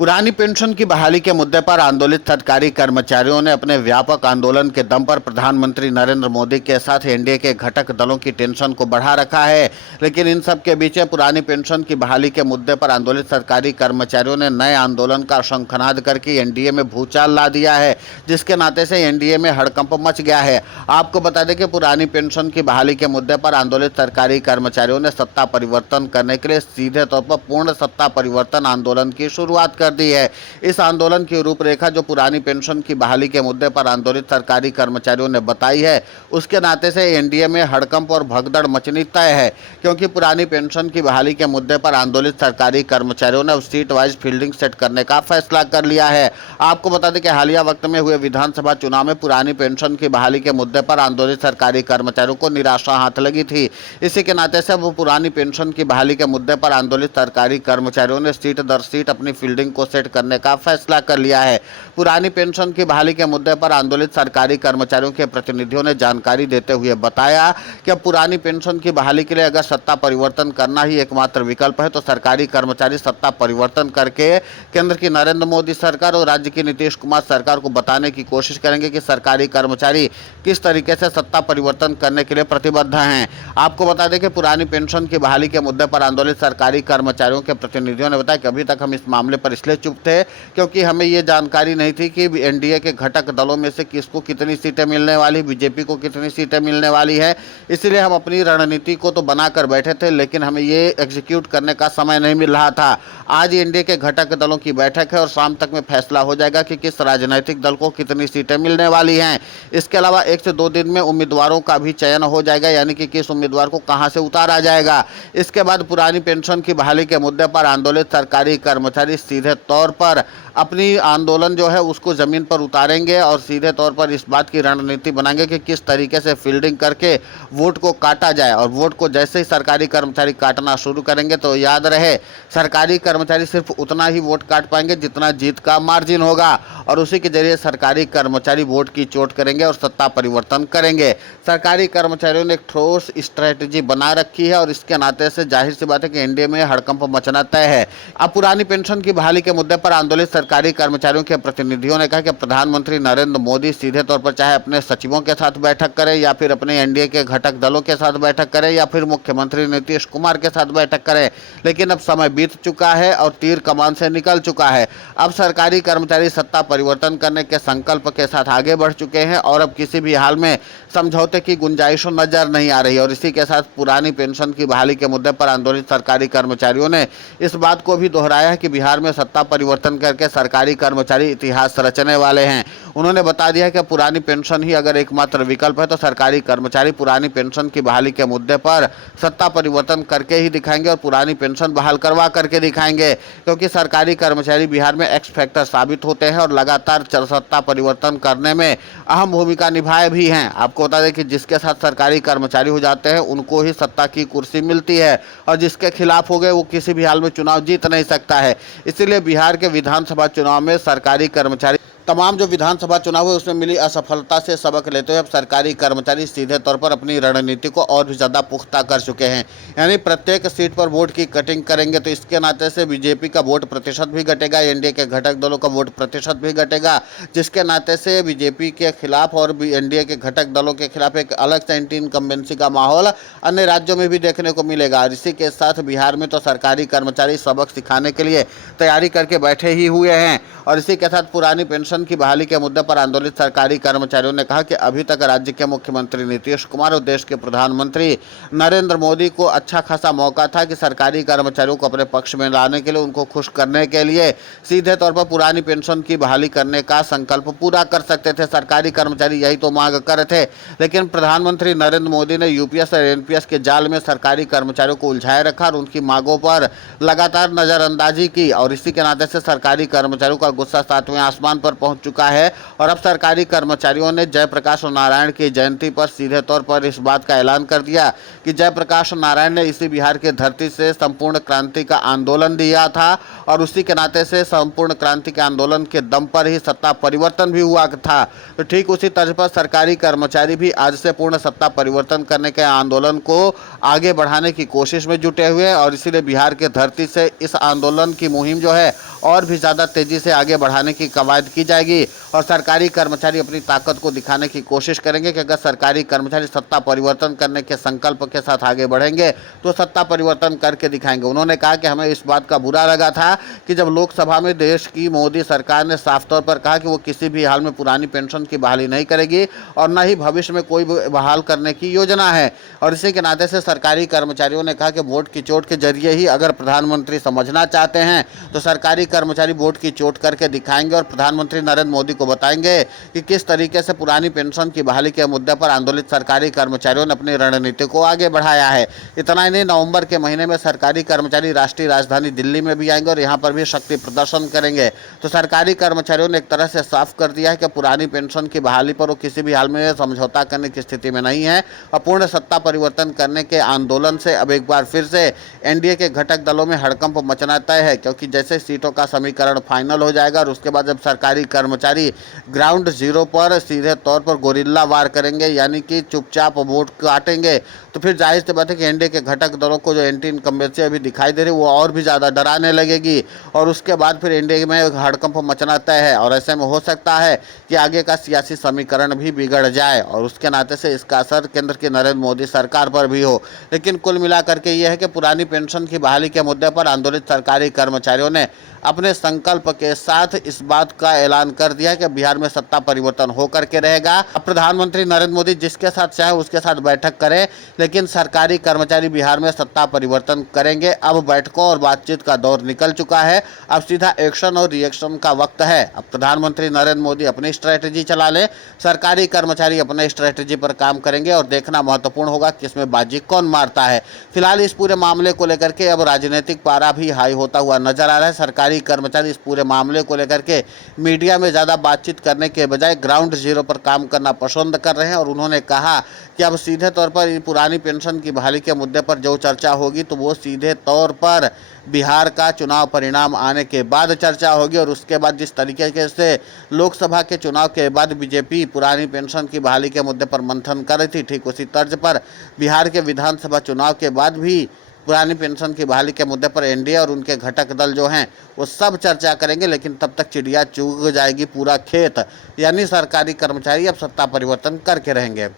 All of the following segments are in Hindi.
पुरानी पेंशन की बहाली के मुद्दे पर आंदोलित सरकारी कर्मचारियों ने अपने व्यापक आंदोलन के दम पर प्रधानमंत्री नरेंद्र मोदी के साथ एनडीए के घटक दलों की टेंशन को बढ़ा रखा है। लेकिन इन सब के बीच पुरानी पेंशन की बहाली के मुद्दे पर आंदोलित सरकारी कर्मचारियों ने नए आंदोलन का शंखनाद करके एनडीए में भूचाल ला दिया है, जिसके नाते से एनडीए में हड़कंप मच गया है। आपको बता दें कि पुरानी पेंशन की बहाली के मुद्दे पर आंदोलित सरकारी कर्मचारियों ने सत्ता परिवर्तन करने के लिए सीधे तौर पर पूर्ण सत्ता परिवर्तन आंदोलन की शुरुआत कर दी है। इस आंदोलन की रूपरेखा जो पुरानी पेंशन की बहाली के मुद्दे पर आंदोलित सरकारी कर्मचारियों ने बताई है, उसके नाते से एनडीए में हड़कंप और भगदड़ मचनी तय है, क्योंकि पुरानी पेंशन की बहाली के मुद्दे पर आंदोलित सरकारी कर्मचारियों ने सीट वाइज फील्डिंग सेट करने का फैसला कर लिया है। आपको बता दें कि हालिया वक्त में हुए विधानसभा चुनाव में पुरानी पेंशन की बहाली के मुद्दे पर आंदोलित सरकारी कर्मचारियों को निराशा हाथ लगी थी। इसी के नाते से वो पुरानी पेंशन की बहाली के मुद्दे पर आंदोलित सरकारी कर्मचारियों ने सीट दर सीट अपनी फील्डिंग को सेट करने का फैसला कर लिया है। पुरानी पेंशन की बहाली के मुद्दे पर आंदोलित सरकारी कर्मचारियों के प्रतिनिधियों ने जानकारी देते हुए बताया कि अब पुरानी पेंशन की बहाली के लिए अगर सत्ता परिवर्तन करना ही एकमात्र विकल्प है तो सरकारी कर्मचारी सत्ता परिवर्तन करके केंद्र की नरेंद्र मोदी सरकार और राज्य की नीतीश कुमार सरकार को बताने की कोशिश करेंगे कि सरकारी कर्मचारी किस तरीके से सत्ता परिवर्तन करने के लिए प्रतिबद्ध हैं। आपको बता दें कि पुरानी पेंशन की बहाली के मुद्दे पर आंदोलित सरकारी कर्मचारियों के प्रतिनिधियों ने बताया कि अभी तक हम इस मामले पर इसलिए चुप थे क्योंकि हमें ये जानकारी नहीं थी कि एनडीए के घटक दलों में से किसको कितनी सीटें मिलने वाली, बीजेपी को कितनी सीटें मिलने वाली है। इसलिए हम अपनी रणनीति को तो बनाकर बैठे थे, लेकिन हमें ये एग्जीक्यूट करने का समय नहीं मिल रहा था। आज एनडीए के घटक दलों की बैठक है और शाम तक में फैसला हो जाएगा कि किस राजनीतिक दल को कितनी सीटें मिलने वाली हैं। इसके अलावा 1 से 2 दिन में उम्मीदवारों का भी चयन हो जाएगा, यानी कि किस उम्मीदवार को कहां से उतारा जाएगा। इसके बाद पुरानी पेंशन की बहाली के मुद्दे पर आंदोलित सरकारी कर्मचारी सीधे तौर पर अपनी आंदोलन जो है उसको जमीन पर उतारेंगे और सीधे तौर पर इस बात की रणनीति बनाएंगे कि किस तरीके से फील्डिंग करके वोट को काटा जाए। और वोट को जैसे ही सरकारी कर्मचारी काटना शुरू करेंगे तो याद रहे, सरकारी कर्मचारी सिर्फ उतना ही वोट काट पाएंगे जितना जीत का मार्जिन होगा, और उसी के जरिए सरकारी कर्मचारी वोट की चोट करेंगे और सत्ता परिवर्तन करेंगे। सरकारी कर्मचारियों ने एक ठोस स्ट्रैटेजी बना रखी है और इसके नाते से जाहिर सी बात है कि एनडीए में हड़कंप मचना तय है। अब पुरानी पेंशन की बहाली के मुद्दे पर आंदोलित सरकारी कर्मचारियों के प्रतिनिधियों ने कहा कि प्रधानमंत्री नरेंद्र मोदी सीधे तौर पर चाहे अपने सचिवों के साथ बैठक करें या फिर अपने एनडीए के घटक दलों के साथ बैठक करें या फिर मुख्यमंत्री नीतीश कुमार के साथ बैठक करें, लेकिन अब समय बीत चुका है और तीर कमान से निकल चुका है। अब सरकारी कर्मचारी सत्ता परिवर्तन करने के संकल्प के साथ आगे बढ़ चुके हैं और अब किसी भी हाल में समझौते की गुंजाइश नजर नहीं आ रही। और इसी के साथ पुरानी पेंशन की बहाली के मुद्दे पर आंदोलित सरकारी कर्मचारियों ने इस बात को भी दोहराया है कि बिहार में सत्ता परिवर्तन करके सरकारी कर्मचारी इतिहास रचने वाले हैं। उन्होंने बता दिया कि पुरानी पेंशन ही अगर एकमात्र विकल्प है तो सरकारी कर्मचारी पुरानी पेंशन की बहाली के मुद्दे पर सत्ता परिवर्तन करके ही दिखाएंगे और पुरानी पेंशन बहाल करवा करके दिखाएंगे, क्योंकि सरकारी कर्मचारी बिहार में एक्स फैक्टर साबित होते हैं और लगातार सत्ता परिवर्तन करने में अहम भूमिका निभाए भी हैं। आपको बता दें कि जिसके साथ सरकारी कर्मचारी हो जाते हैं उनको ही सत्ता की कुर्सी मिलती है और जिसके खिलाफ हो गए वो किसी भी हाल में चुनाव जीत नहीं सकता है। इसीलिए बिहार के विधानसभा चुनाव में सरकारी कर्मचारी तमाम जो विधानसभा चुनाव है उसमें मिली असफलता से सबक लेते हुए अब सरकारी कर्मचारी सीधे तौर पर अपनी रणनीति को और भी ज़्यादा पुख्ता कर चुके हैं, यानी प्रत्येक सीट पर वोट की कटिंग करेंगे। तो इसके नाते से बीजेपी का वोट प्रतिशत भी घटेगा, एनडीए के घटक दलों का वोट प्रतिशत भी घटेगा, जिसके नाते से बीजेपी के खिलाफ और एनडीए के घटक दलों के खिलाफ एक अलग से एंटी इनकम्बेंसी का माहौल अन्य राज्यों में भी देखने को मिलेगा। और इसी के साथ बिहार में तो सरकारी कर्मचारी सबक सिखाने के लिए तैयारी करके बैठे ही हुए हैं। और इसी के साथ पुरानी पेंशन की बहाली के मुद्दे पर आंदोलित सरकारी कर्मचारियों ने कहा कि अभी तक राज्य के मुख्यमंत्री नीतीश कुमार और देश के प्रधानमंत्री नरेंद्र मोदी को अच्छा खासा मौका था कि सरकारी कर्मचारियों को अपने पक्ष में लाने के लिए, उनको खुश करने के लिए सीधे तौर पर पुरानी पेंशन की बहाली करने का संकल्प पूरा कर सकते थे। सरकारी कर्मचारी यही तो मांग कर थे, लेकिन प्रधानमंत्री नरेंद्र मोदी ने यूपीएस और एनपीएस के जाल में सरकारी कर्मचारियों को उलझाए रखा और उनकी मांगों पर लगातार नजरअंदाजी की। और इसी के नाते से सरकारी कर्मचारियों का गुस्सा 7वें आसमान पर पहुंच चुका है और अब सरकारी कर्मचारियों ने जयप्रकाश नारायण की जयंती पर सीधे तौर पर इस बात का ऐलान कर दिया कि जयप्रकाश नारायण ने इसी बिहार की धरती से संपूर्ण क्रांति का आंदोलन दिया था और उसी के नाते से संपूर्ण क्रांति के आंदोलन के दम पर ही सत्ता परिवर्तन भी हुआ था। तो ठीक उसी तर्ज पर सरकारी कर्मचारी भी आज से पूर्ण सत्ता परिवर्तन करने के आंदोलन को आगे बढ़ाने की कोशिश में जुटे हुए हैं और इसीलिए बिहार के धरती से इस आंदोलन की मुहिम जो है और भी ज़्यादा तेज़ी से आगे बढ़ाने की कवायद की जाएगी और सरकारी कर्मचारी अपनी ताकत को दिखाने की कोशिश करेंगे कि अगर सरकारी कर्मचारी सत्ता परिवर्तन करने के संकल्प के साथ आगे बढ़ेंगे तो सत्ता परिवर्तन करके दिखाएंगे। उन्होंने कहा कि हमें इस बात का बुरा लगा था कि जब लोकसभा में देश की मोदी सरकार ने साफ तौर पर कहा कि वो किसी भी हाल में पुरानी पेंशन की बहाली नहीं करेगी और न ही भविष्य में कोई बहाल करने की योजना है। और इसी के नाते से सरकारी कर्मचारियों ने कहा कि वोट की चोट के जरिए ही अगर प्रधानमंत्री समझना चाहते हैं तो सरकारी कर्मचारी वोट की चोट करके दिखाएंगे और प्रधानमंत्री नरेंद्र मोदी को बताएंगे कि किस तरीके से पुरानी पेंशन की बहाली के मुद्दे पर आंदोलित सरकारी कर्मचारियों ने अपनी रणनीति को आगे बढ़ाया है। इतना ही नहीं, नवंबर के महीने में सरकारी कर्मचारी राष्ट्रीय राजधानी दिल्ली में भी आएंगे और यहाँ पर भी शक्ति प्रदर्शन करेंगे। तो सरकारी कर्मचारियों ने एक तरह से साफ कर दिया है कि पुरानी पेंशन की बहाली पर वो किसी भी हाल में समझौता करने की स्थिति में नहीं है और पूर्ण सत्ता परिवर्तन करने के आंदोलन से अब एक बार फिर से एनडीए के घटक दलों में हड़कंप मचना तय है, क्योंकि जैसे सीटों का समीकरण फाइनल हो जाएगा और उसके बाद जब सरकारी कर्मचारी ग्राउंड जीरो पर सीधे तौर पर गोरिल्ला वार करेंगे यानी कि चुपचाप वोट काटेंगे, तो फिर जाहिर सी बात है कि एनडीए के घटक दलों को जो एंटी इनकम्बेंसी अभी दिखाई दे रही है वो और भी ज़्यादा डराने लगेगी और उसके बाद फिर एनडीए में हड़कंप मचना तय है और ऐसे में हो सकता है कि आगे का सियासी समीकरण भी बिगड़ जाए और उसके नाते से इसका असर केंद्र की नरेंद्र मोदी सरकार पर भी हो। लेकिन कुल मिलाकर के ये है कि पुरानी पेंशन की बहाली के मुद्दे पर आंदोलित सरकारी कर्मचारियों ने अपने संकल्प के साथ इस बात का ऐलान कर दिया कि बिहार में सत्ता परिवर्तन होकर के रहेगा। अब प्रधानमंत्री नरेंद्र मोदी जिसके साथ चाहे उसके साथ बैठक करें, लेकिन सरकारी कर्मचारी बिहार में सत्ता परिवर्तन करेंगे। अब बैठकों और बातचीत का दौर निकल चुका है, अब सीधा एक्शन और रिएक्शन का वक्त है। अब प्रधानमंत्री नरेंद्र मोदी अपनी स्ट्रैटेजी चला ले, सरकारी कर्मचारी अपने स्ट्रैटेजी पर काम करेंगे और देखना महत्वपूर्ण होगा कि इसमें बाजी कौन मारता है। फिलहाल इस पूरे मामले को लेकर के अब राजनीतिक पारा भी हाई होता हुआ नजर आ रहा है। सरकारी कर्मचारी इस पूरे मामले को लेकर के मीडिया में ज़्यादा बातचीत करने के बजाय ग्राउंड जीरो पर काम करना पसंद कर रहे हैं और उन्होंने कहा कि अब सीधे तौर पर पुरानी पेंशन की बहाली के मुद्दे पर जो चर्चा होगी तो वो सीधे तौर पर बिहार का चुनाव परिणाम आने के बाद चर्चा होगी और उसके बाद जिस तरीके से लोकसभा के चुनाव के बाद बीजेपी पुरानी पेंशन की बहाली के मुद्दे पर मंथन कर रही थी, ठीक उसी तर्ज पर बिहार के विधानसभा चुनाव के बाद भी पुरानी पेंशन की बहाली के मुद्दे पर एनडीए और उनके घटक दल जो हैं वो सब चर्चा करेंगे, लेकिन तब तक चिड़िया चुग जाएगी पूरा खेत, यानी सरकारी कर्मचारी अब सत्ता परिवर्तन करके रहेंगे।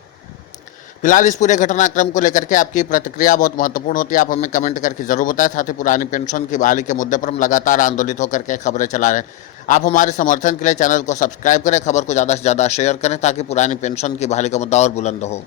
फिलहाल इस पूरे घटनाक्रम को लेकर के आपकी प्रतिक्रिया बहुत महत्वपूर्ण होती है, आप हमें कमेंट करके जरूर बताएं। साथ ही पुरानी पेंशन की बहाली के मुद्दे पर हम लगातार आंदोलित होकर के खबरें चला रहे हैं। आप हमारे समर्थन के लिए चैनल को सब्सक्राइब करें, खबर को ज़्यादा से ज़्यादा शेयर करें ताकि पुरानी पेंशन की बहाली का मुद्दा और बुलंद हो।